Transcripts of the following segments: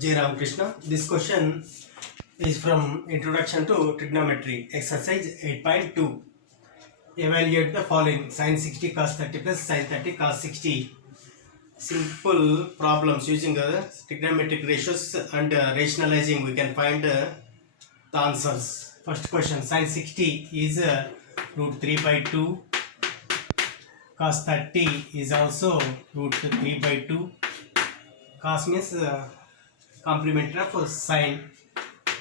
Jai Ram Krishna. This question is from Introduction to Trigonometry, exercise 8.2. Evaluate the following: sin 60 cos 30 plus sin 30 cos 60. Simple problems using trigonometric ratios and rationalizing, we can find the answers. First question: sin 60 is root 3 by 2. Cos 30 is also root 3 by 2. Cos means complementary of sine.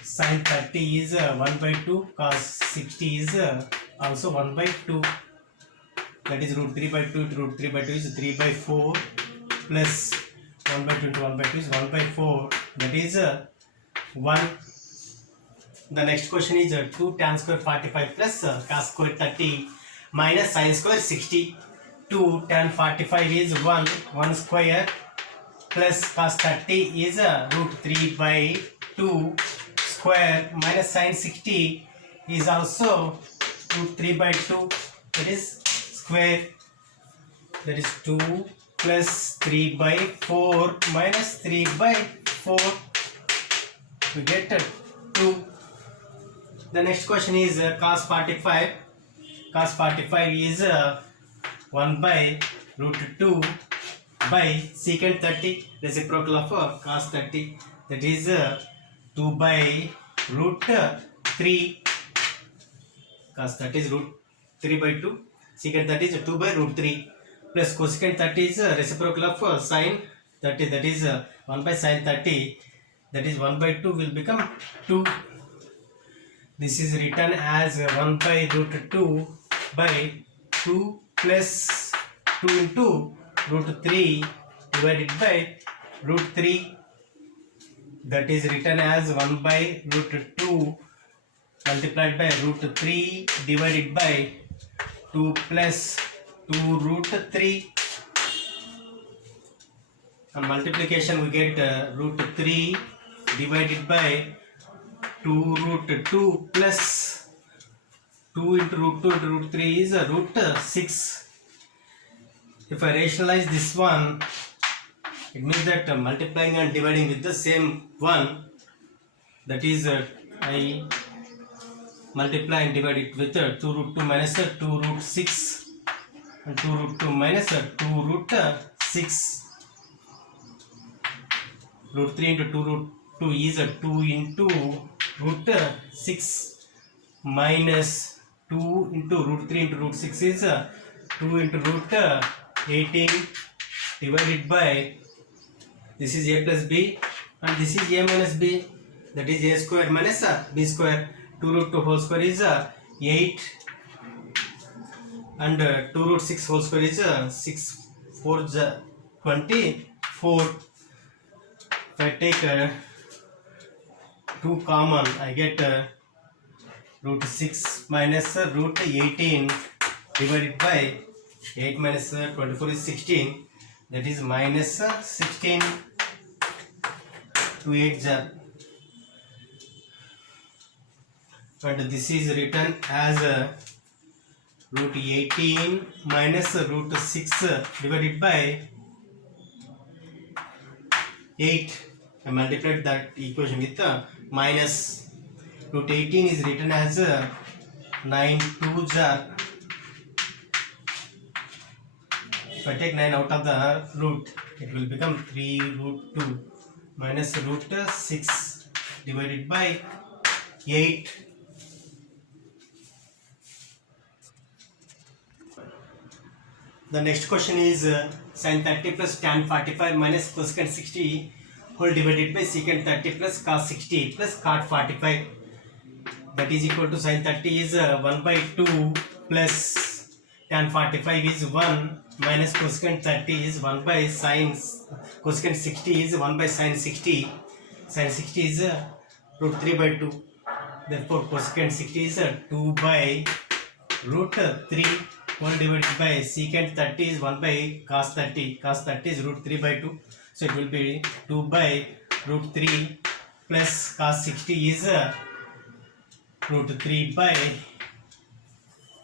Sin 30 is 1 by 2. Cos 60 is also 1 by 2. That is root 3 by 2 to root 3 by 2 is 3 by 4 plus 1 by 2 to 1 by 2 is 1 by 4. That is 1. The next question is 2 tan square 45 plus cos square 30 minus sin square 60. 2 tan 45 is 1 square plus cos 30 is root 3 by 2 square minus sin 60 is also root 3 by 2, that is square, that is 2 plus 3 by 4 minus 3 by 4, we get 2. The next question is cos 45. Cos 45 is 1 by root 2 by secant 30, reciprocal of cos 30, that is 2 by root 3. Cos 30 is root 3 by 2, secant 30 is 2 by root 3, plus cosecant 30 is reciprocal of sin 30, that is 1 by sin 30, that is 1 by 2 will become 2. This is written as 1 by root 2 by 2 plus 2 into root 3 divided by root 3, that is written as 1 by root 2 multiplied by root 3 divided by 2 plus 2 root 3. On multiplication we get root 3 divided by 2 root 2 plus 2 into root 2 into root 3 is root 6. If I rationalize this one, it means that multiplying and dividing with the same one, that is I multiply and divide it with 2 root 2 minus 2 root 6 and 2 root 2 minus 2 root 6. Root 3 into 2 root 2 is 2 into root 6 minus 2 into root 3 into root 6 is 2 into root 18 divided by, this is a plus b and this is a minus b, that is a square minus b square. 2 root 2 whole square is 8 and 2 root 6 whole square is 6 4 24. If I take 2 common, I get root 6 minus root 18 divided by 8 minus 24 is 16, that is minus 16. 2 8 and this is written as root 18 minus root 6 divided by 8. I multiplied that equation with minus. Root 18 is written as 9 2s. If I take 9 out of the root, it will become 3 root 2 minus root 6 divided by 8. The next question is sin 30 plus tan 45 minus cosecant 60 whole divided by secant 30 plus cos 60 plus cot 45, that is equal to sin 30 is 1 by 2 plus tan 45 is 1 minus cosecant 30 is 1 by sin cosecant 60 is 1 by sin 60. Sin 60 is root 3 by 2, therefore cosecant 60 is 2 by root 3 whole divided by secant 30 is 1 by cos 30. Cos 30 is root 3 by 2, so it will be 2 by root 3 plus cos 60 is root 3 by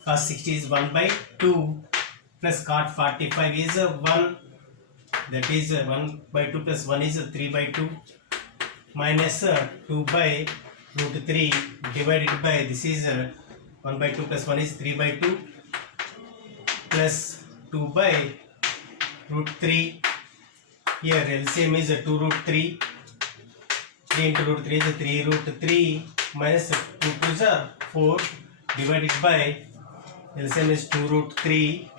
cos 60 is 1 by 2 plus cot 45 is 1, that is 1 by 2 plus 1 is 3 by 2. minus 2 by root 3 divided by, this is 1 by 2 plus 1 is 3 by 2 plus 2 by root 3. Here LCM is 2 root 3. 3 into root 3 is 3 root 3 minus 2 to the 4 divided by LCM is 2 root 3.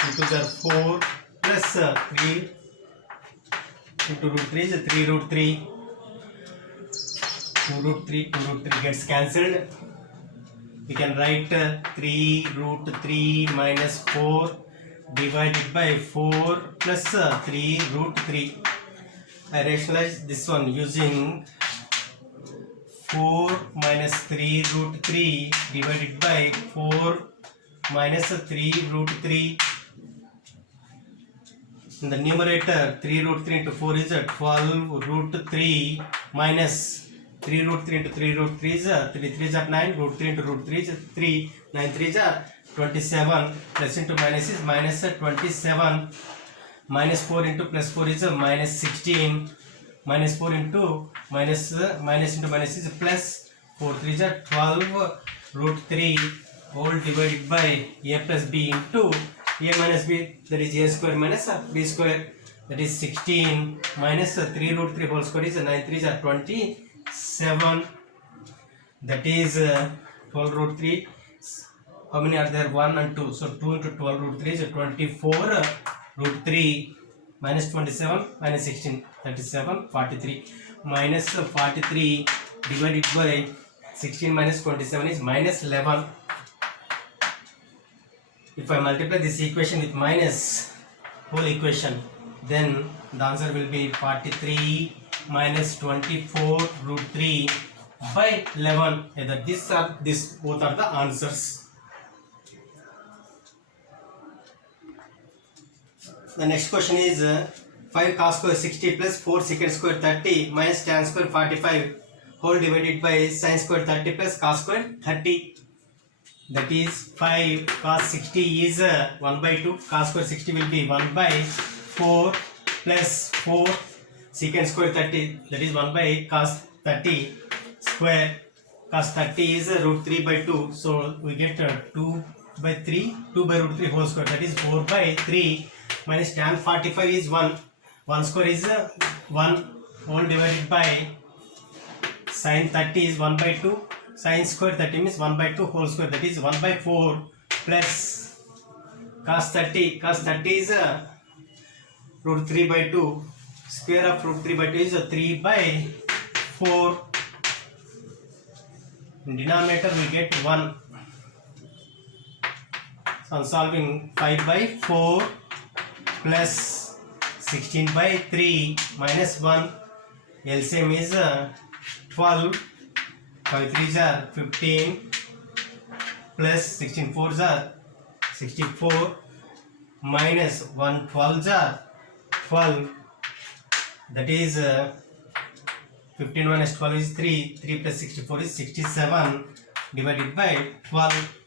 2 to the 4 plus 3 into root 3 is 3 root 3. 2 root 3 gets cancelled. We can write 3 root 3 minus 4 divided by 4 plus 3 root 3. I rationalize this one using 4 minus 3 root 3 divided by 4 minus 3 root 3. In the numerator, 3 root 3 into 4 is 12 root 3 minus 3 root 3 into 3 root 3 is 3 3 is 9, root 3 into root 3 is 3, 9 3 is 27, plus into minus is minus 27, minus 4 into plus 4 is minus 16, minus 4 into minus into minus is plus, 4 3 is 12 root 3 whole divided by a plus b into a minus b, that is a square minus b square, that is 16 minus 3 root 3 whole square is 9 3 is 27, that is 12 root 3. How many are there? 1 and 2. So 2 into 12 root 3 is 24 root 3 minus 27 minus 16, 37, 43. Minus 43 divided by 16 minus 27 is minus 11. If I multiply this equation with minus whole equation, then the answer will be 43 minus 24 root 3 by 11. Either this or this, both are the answers. The next question is 5 cos square 60 plus 4 secant square 30 minus tan square 45 whole divided by sin square 30 plus cos square 30. That is 5 cos 60 is 1 by 2. Cos square 60 will be 1 by 4 plus 4 secant square 30, that is 1 by cos 30 square. Cos 30 is root 3 by 2. So we get 2 by 3, 2 by root 3 whole square, that is 4 by 3 minus tan 45 is 1. 1 square is 1 whole divided by sin 30 is 1 by 2. Sin square 30 means 1 by 2 whole square, that is 1 by 4 plus cos 30. Cos 30 is root 3 by 2. Square of root 3 by 2 is 3 by 4. In denominator we get 1. So I'm solving 5 by 4 plus 16 by 3 minus 1. LCM is 12. 5 3s are 15 plus 16 4s are 64 minus 1 12s are 12, that is 15 minus 12 is 3, 3 plus 64 is 67 divided by 12.